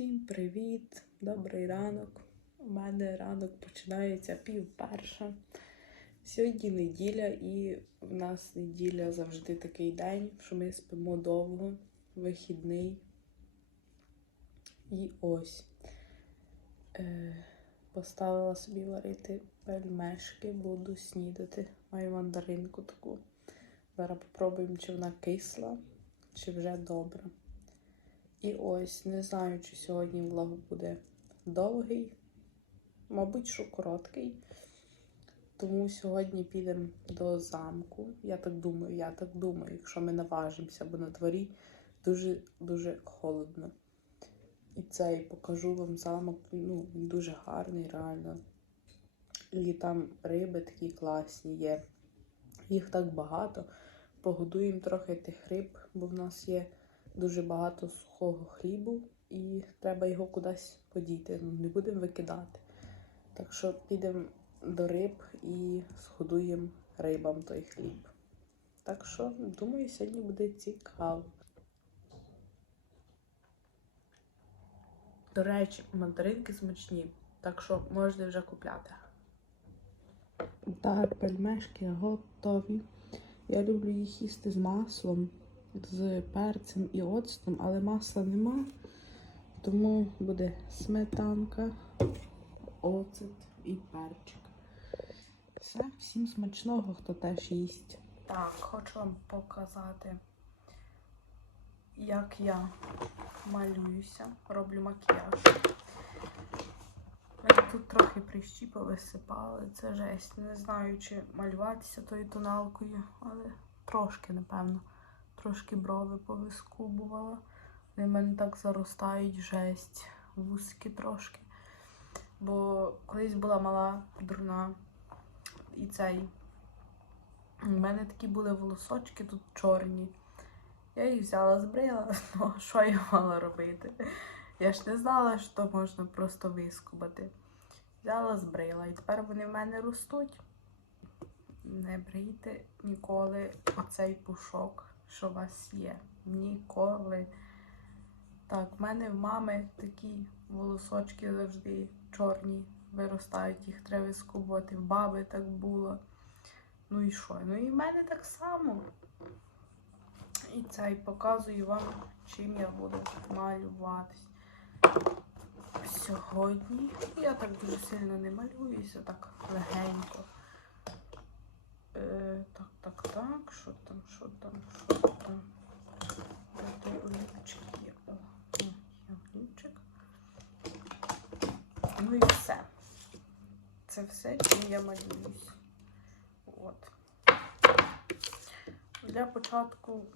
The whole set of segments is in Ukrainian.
Всім привіт! Добрий ранок. У мене ранок починається пів перша. Сьогодні неділя, і в нас неділя завжди такий день, що ми спимо довго, вихідний. І ось е, поставила собі варити пельмешки, буду снідати. Маю мандаринку таку. Зараз попробуємо, чи вона кисла, чи вже добра. І ось, не знаю, чи сьогодні влог буде довгий, мабуть, що короткий. Тому сьогодні підемо до замку. Я так думаю, я так думаю, якщо ми наважимося, бо на дворі дуже-дуже холодно. І цей покажу вам замок. Ну, він дуже гарний, реально. І там риби такі класні є. Їх так багато. Погодуємо трохи тих риб, бо в нас є дуже багато сухого хлібу, і треба його кудись подіти. Ну, не будемо викидати. Так що підемо до риб і сходуємо рибам той хліб. Так що, думаю, сьогодні буде цікаво. До речі, мандаринки смачні, так що можете вже купляти. Так, пельмешки готові. Я люблю їх їсти з маслом, з перцем і оцтом, але масла нема, тому буде сметанка, оцет і перчик. Все, всім смачного, хто теж їсть. Так, хочу вам показати, як я малююся, роблю макіяж. Мене тут трохи прищі повисипали, це жесть. Не знаю, чи малюватися тою тоналкою, але трошки, напевно. Трошки брови повискубувала. Вони в мене так заростають жесть, вузькі трошки. Бо колись була мала дурна і цей. У мене такі були волосочки тут чорні. Я їх взяла, збрила, ну що я мала робити? Я ж не знала, що можна просто вискубати. Взяла, збрила. І тепер вони в мене ростуть. Не брийте ніколи оцей пушок, що у вас є. Ніколи. Так, в мене в мами такі волосочки завжди чорні виростають, їх треба вискубувати. В баби так було. Ну і що? Ну і в мене так само. І цей показую вам, чим я буду малюватись. Сьогодні я так дуже сильно не малююся, так легенько. Е, так, так, так, що там, що там, що там. Де олівчик є? О, є олівчик. Ну і все. Це все, чим я малююсь. От. Для початку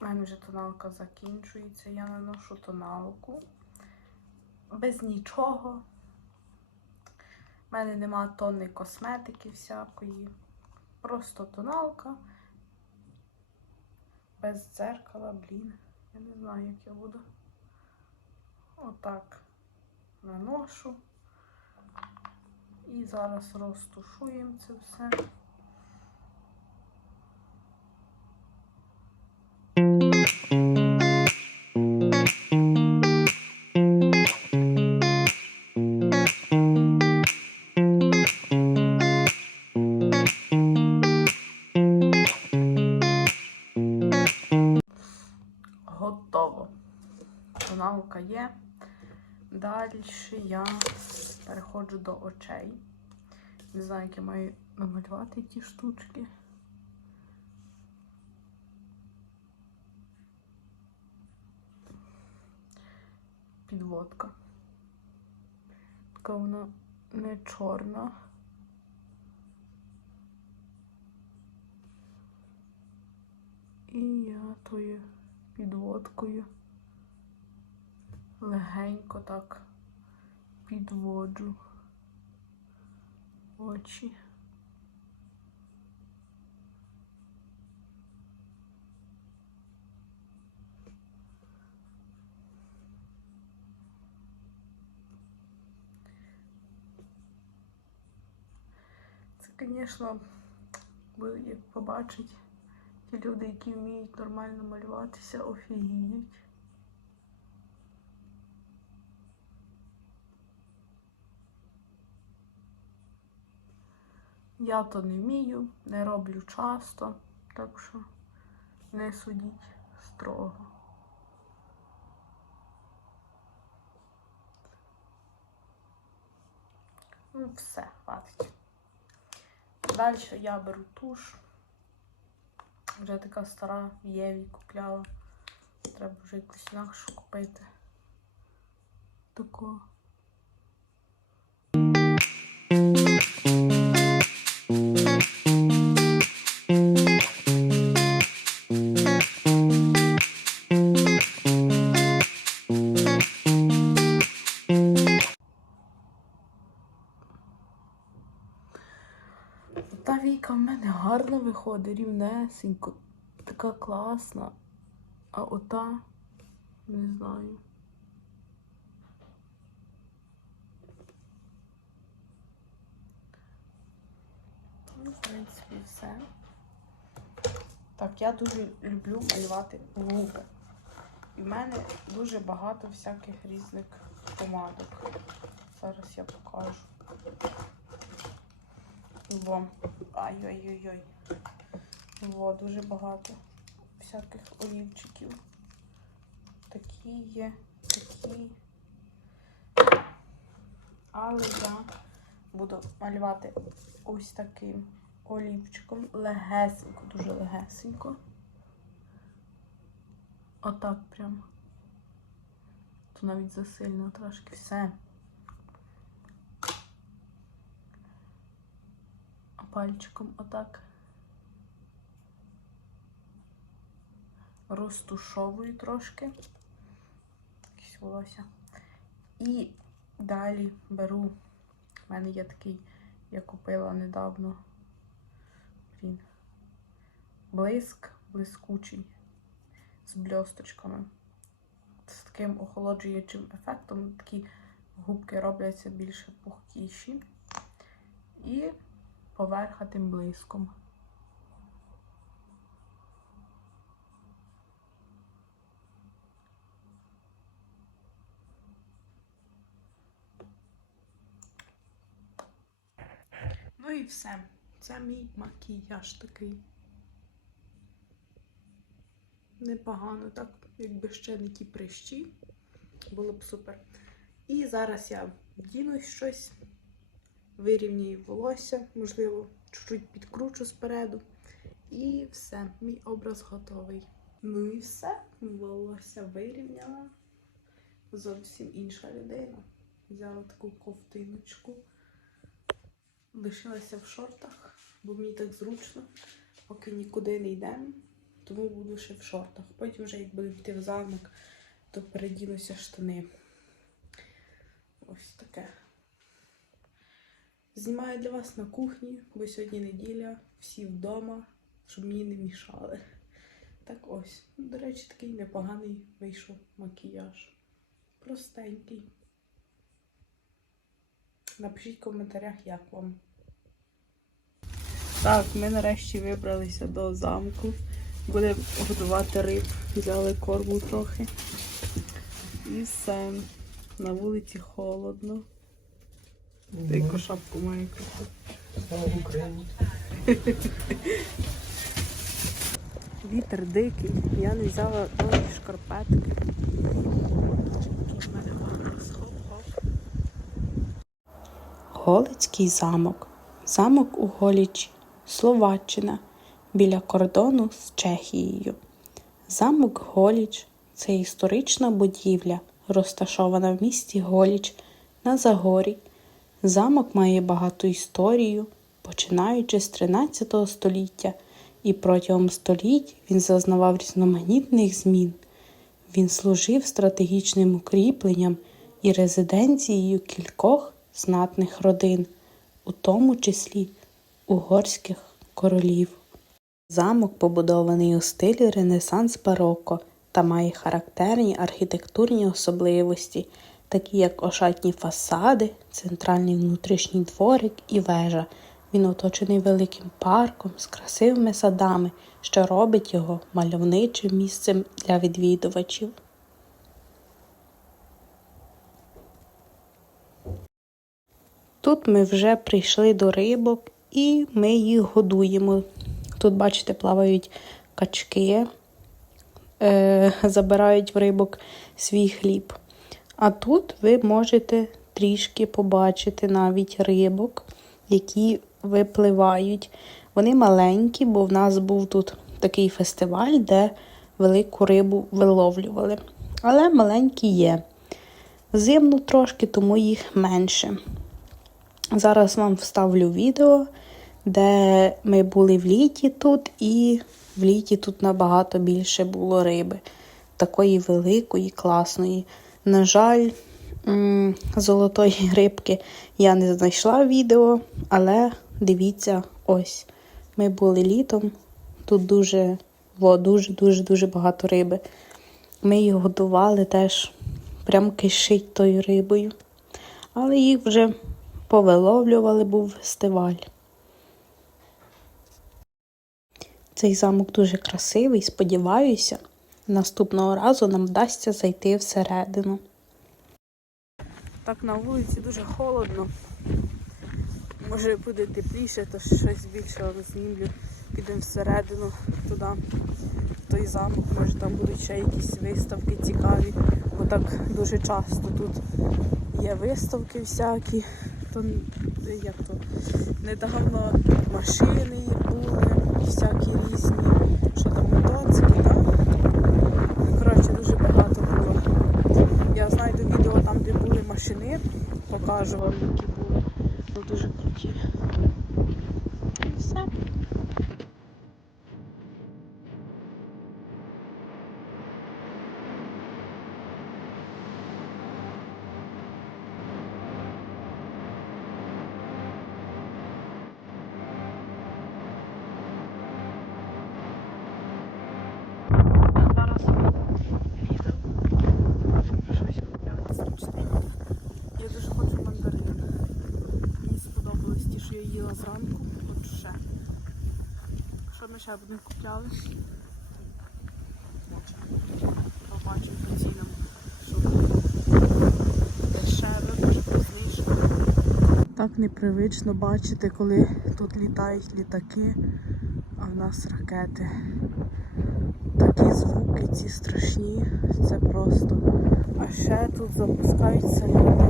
в мене вже тоналка закінчується. Я наношу тоналку. Без нічого. У мене нема тонни косметики всякої. Просто тоналка. Без дзеркала, блін. Я не знаю, як я буду. Отак наношу. І зараз розтушуємо це все. Переходжу до очей. Не знаю, як я маю намалювати ті штучки. Підводка. Така вона не чорна. І я тою підводкою легенько так підводжу очі. Це, звісно, як побачить, ті люди, які вміють нормально малюватися, офігіють. Я то не вмію, не роблю часто, так що не судіть строго. Ну, все, хватить. Далі я беру туш. Вже така стара, в Єві купляла. Треба вже якусь інакшу купити. Таку. Та віка в мене гарно виходить, рівнесенько, така класна. А ота не знаю. Ну, в принципі, все. Так, я дуже люблю малювати губи. І в мене дуже багато всяких різних помадок. Зараз я покажу. Во. Ай-ой-ой-ой. Во, дуже багато всяких олівчиків. Такі є, такі. Але я буду малювати ось таким олівчиком. Легесенько, дуже легесенько. Отак прям. То навіть засильно трошки все. Пальчиком отак. Розтушовую трошки. Якесь волосся. І далі беру. У мене є такий, я купила недавно. Блін. Блиск, блискучий. З бльосточками. З таким охолоджуючим ефектом. Такі губки робляться більше пухкіші. І поверха тим блиском. Ну і все. Це мій макіяж такий. Непогано, так, якби ще не ті прищі, було б супер. І зараз я вдінусь щось, вирівнюю волосся, можливо, чуть-чуть підкручу спереду. І все, мій образ готовий. Ну і все, волосся вирівняла. Зовсім інша людина. Взяла таку ковтиночку. Лишилася в шортах, бо мені так зручно, поки нікуди не йдемо, тому буду ще в шортах. Потім вже як буду йти в замок, то передінуся штани. Ось таке. Знімаю для вас на кухні, бо сьогодні неділя, всі вдома, щоб мені не мішали. Так ось. Ну, До речі, такий непоганий вийшов макіяж. Простенький. Напишіть в коментарях, як вам. Так, ми нарешті вибралися до замку. Будемо годувати риб. Взяли корму трохи. І все. На вулиці холодно. Тільки шапку маю круту. Слава Україні. Вітер дикий. Я не взяла довгі шкарпетки. В мене образ. Хоп-хоп. Голицький замок. Замок у Голічі, Словаччина, біля кордону з Чехією. Замок Голіч це історична будівля, розташована в місті Голіч на Загорі. Замок має багату історію, починаючи з 13 століття, і протягом століть він зазнавав різноманітних змін. Він служив стратегічним укріпленням і резиденцією кількох знатних родин, у тому числі угорських королів. Замок побудований у стилі Ренесанс бароко та має характерні архітектурні особливості, такі як ошатні фасади, центральний внутрішній дворик і вежа. Він оточений великим парком з красивими садами, що робить його мальовничим місцем для відвідувачів. Тут ми вже прийшли до рибок і ми їх годуємо. Тут, бачите, плавають качки, е, забирають в рибок свій хліб. А тут ви можете трішки побачити навіть рибок, які випливають. Вони маленькі, бо в нас був тут такий фестиваль, де велику рибу виловлювали. Але маленькі є. Зимно трошки, тому їх менше. Зараз вам вставлю відео, де ми були в літі тут, і в літі тут набагато більше було риби. Такої великої, класної. На жаль, золотої рибки я не знайшла відео, але дивіться, ось. Ми були літом, тут дуже, во, дуже, дуже, дуже багато риби. Ми їх годували теж, прям кишить тою рибою. Але їх вже повиловлювали, був фестиваль. Цей замок дуже красивий, сподіваюся, наступного разу нам вдасться зайти всередину. Так на вулиці дуже холодно. Може буде тепліше, то щось більше знімлю. Підемо всередину туди, в той замок. Може там будуть ще якісь виставки цікаві. Бо так дуже часто тут є виставки всякі. То як то недавно машини були, всякі різні, що там мотоцикли, так? Ну, Коротше, дуже багато було. Я знайду відео там, де були машини, покажу вам, які були. Ну, дуже круті. Їла зранку. Хочу ще. Що ми ще будемо купляли? Побачимо по цінам, що дешеве, може пізніше. Так непривично бачити, коли тут літають літаки, а в нас ракети. Такі звуки ці страшні, це просто. А ще тут запускають салюти.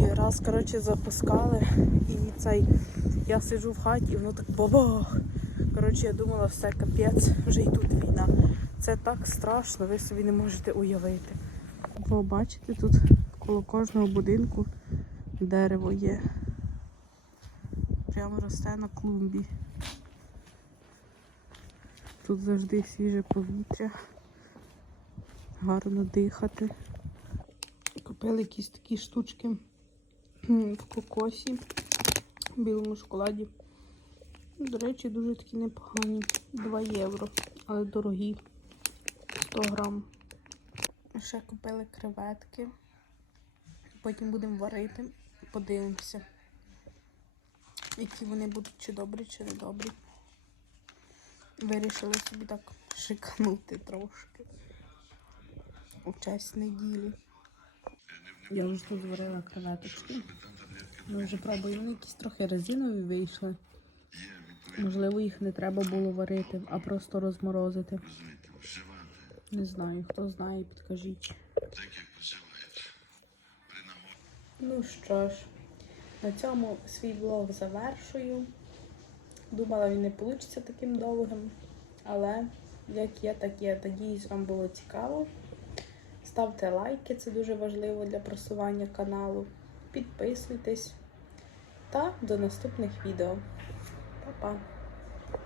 І раз, коротше, запускали, і цей я сиджу в хаті, і воно так бабах. Коротше, я думала, все капець, вже і тут війна. Це так страшно, ви собі не можете уявити. Бо бачите, тут коло кожного будинку дерево є. Прямо росте на клумбі. Тут завжди свіже повітря. Гарно дихати. Купили якісь такі штучки в кокосі, в білому шоколаді. До речі, дуже такі непогані. 2 євро, але дорогі. 100 грам. Ще купили креветки. Потім будемо варити. Подивимося, які вони будуть, чи добрі, чи не добрі. Вирішили собі так шиканути трошки. У честь неділі. Я вже тут зварила креветочки. Ми вже пробуємо, вони якісь трохи резинові вийшли. Можливо, їх не треба було варити, а просто розморозити. Не знаю, хто знає, підкажіть. Ну що ж, на цьому свій влог завершую. Думала, він не вийде таким довгим, але як є, так є. Надіюсь, вам було цікаво. Ставте лайки, це дуже важливо для просування каналу. Підписуйтесь та до наступних відео. Па-па!